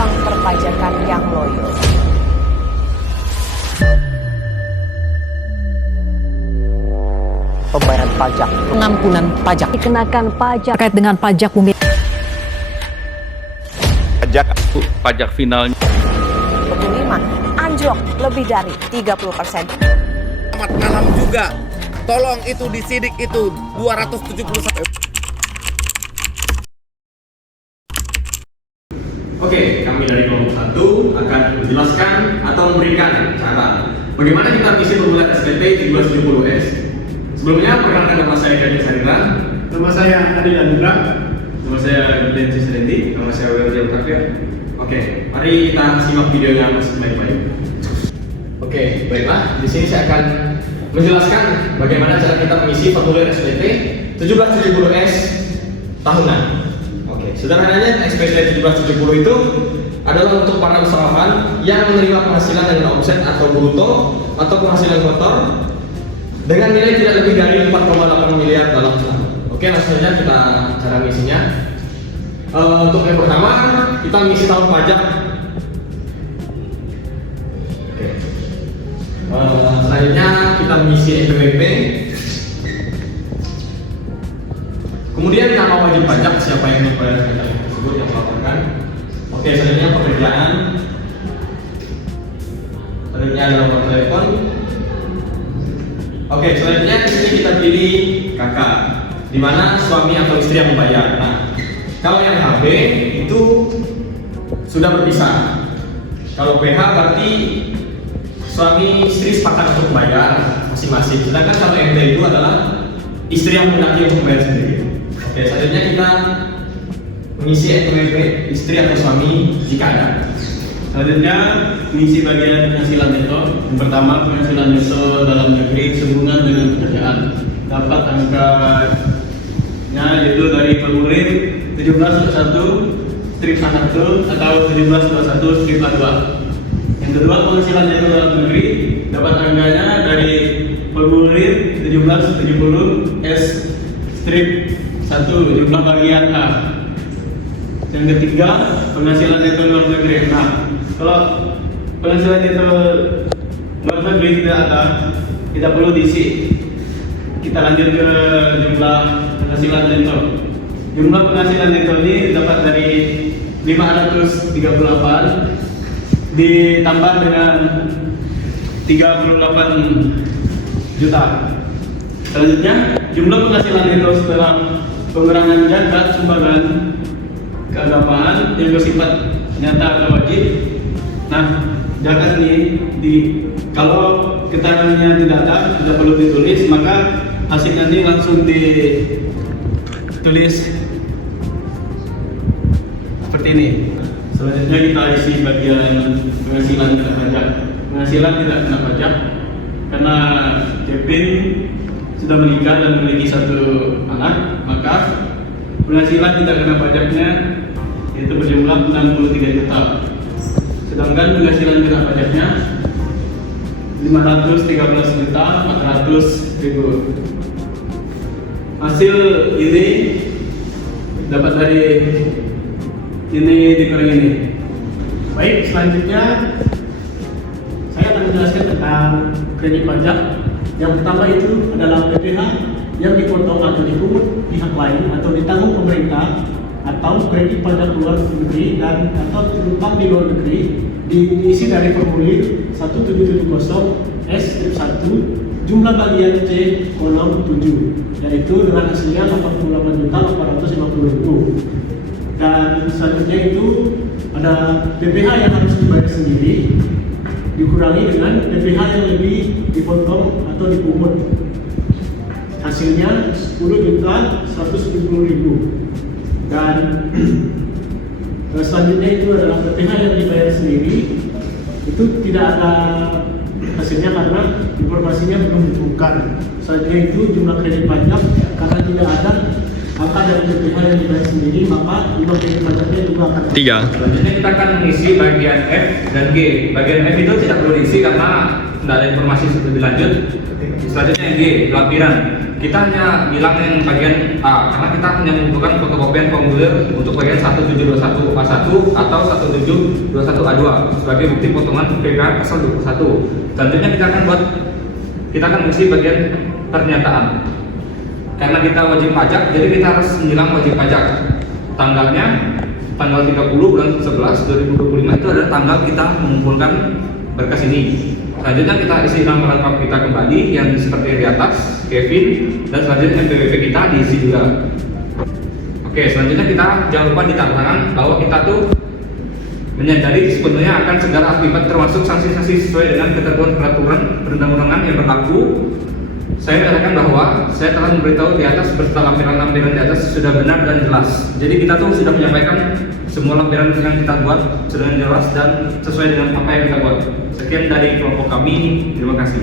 uang perpajakan yang loyo. Pembayaran pajak, pengampunan pajak Dikenakan pajak terkait dengan pajak bumi pajak finalnya 25 anjlok lebih dari 30%. Selamat malam juga. Tolong itu disidik itu 271. Oke, kami dari kelompok 1 akan menjelaskan atau memberikan cara bagaimana kita mengisi formulir SPT 1770S. Sebelumnya, perkenalkan nama saya Gadi Sarira. Nama saya Adil Anugrah. Nama saya Glenn Cisrendi. Nama saya William Takria. Oke, mari kita simak videonya masih baik-baik. Oke, baiklah. Di sini saya akan menjelaskan bagaimana cara kita mengisi formulir SPT 1770S tahunan. Oke, sederhananya SPT 1770 itu adalah untuk para usahawan yang menerima penghasilan dengan omset atau bruto atau penghasilan kotor dengan nilai tidak lebih dari 4,8 miliar dalam setahun. Oke, langsung saja kita cara mengisinya. Untuk yang pertama, kita mengisi tahun pajak. Oke. Selanjutnya kita mengisi NPWP. Kemudian nama wajib pajak, siapa yang membayar pajak tersebut yang melaporkan. Oke, selanjutnya pekerjaan. Selanjutnya ada nomor telepon. Oke, selanjutnya di sini kita pilih kakak, di mana suami atau istri yang membayar. Nah, kalau yang HB itu sudah berpisah. Kalau PH berarti suami istri sepakat untuk membayar masing-masing. Sedangkan kalau MT itu adalah istri yang menghendaki untuk membayar sendiri. Oke, selanjutnya kita mengisi NPWP istri atau suami jika ada. Selanjutnya mengisi bagian penghasilan neto. Yang pertama, penghasilan neto dalam negeri sehubungan dengan pekerjaan. Dapat angkanya yaitu dari formulir 1721 strip A1 atau 1721 strip A2. Yang kedua, penghasilan neto dalam negeri dapat angkanya dari formulir 1770 S strip 1 jumlah bagian A. Yang ketiga, penghasilan neto luar negeri. Nah, kalau penghasilan neto luar negeri tidak ada, tidak perlu diisi. Kita lanjut ke jumlah penghasilan neto. Jumlah penghasilan neto ini dapat dari 538 ditambah dengan 38 juta. Selanjutnya, jumlah penghasilan neto setelah pengurangan zakat sumbangan keagamaan yang bersifat nyata atau wajib. Nah, zakat ini kalau keterangannya tidak ada, tidak perlu ditulis, maka hasil nanti langsung ditulis seperti ini. Selanjutnya kita isi bagian penghasilan kena pajak. Penghasilan tidak kena pajak karena Kevin sudah menikah dan memiliki satu anak, maka penghasilan tidak kena pajaknya itu berjumlah 63 juta. Sedangkan penghasilan kena pajaknya 513 juta 400 ribu. Hasil ini dapat dari ini dikurang ini. Baik, selanjutnya saya akan menjelaskan tentang kredit pajak. Yang pertama itu adalah PPh yang dipotong atau dipungut pihak lain atau ditanggung pemerintah, atau kredit pajak luar negeri dan atau terutang di luar negeri diisi dari formulir 1770 S strip 1 jumlah bagian C kolom 7, yaitu dengan hasilnya 48.850.000. Dan selanjutnya itu ada PPh yang harus dibayar sendiri dikurangi dengan PPh yang lebih dipotong atau dipungut. Hasilnya 10.170.000. Dan selanjutnya itu adalah PPh yang dibayar sendiri, itu tidak ada hasilnya karena informasinya belum ditemukan. Selanjutnya itu jumlah kredit pajak, karena tidak ada angka dari PPh yang dibayar sendiri, maka jumlah kredit pajaknya juga akan 3. Selanjutnya kita akan mengisi bagian F dan G. Bagian F itu tidak perlu diisi karena tidak ada informasi lebih lanjut. Selanjutnya G, lampiran. kita hanya bilang yang bagian A karena kita hanya membutuhkan fotokopian formulir untuk bagian 1721 A1 atau 1721 A2 sebagai bukti potongan PPh pasal 21. Selanjutnya kita akan mengisi bagian pernyataan. Karena kita wajib pajak, jadi kita harus menyilang wajib pajak. Tanggalnya tanggal 30 bulan 11 2025 itu adalah tanggal kita mengumpulkan berkas ini. Selanjutnya kita isi nama lengkap kita kembali yang seperti yang di atas, Kevin, dan selanjutnya NPWP kita diisi juga. Oke, selanjutnya kita jangan lupa ditanda tangan bahwa kita tuh menyadari sepenuhnya akan segala akibat termasuk sanksi-sanksi sesuai dengan ketentuan peraturan perundang-undangan yang berlaku. Saya menyatakan bahwa saya telah memberitahu di atas beserta lampiran-lampiran di atas sudah benar dan jelas. Jadi kita tuh sudah menyampaikan semua lampiran yang kita buat sudah jelas dan sesuai dengan apa yang kita buat. Sekian dari kelompok kami, terima kasih.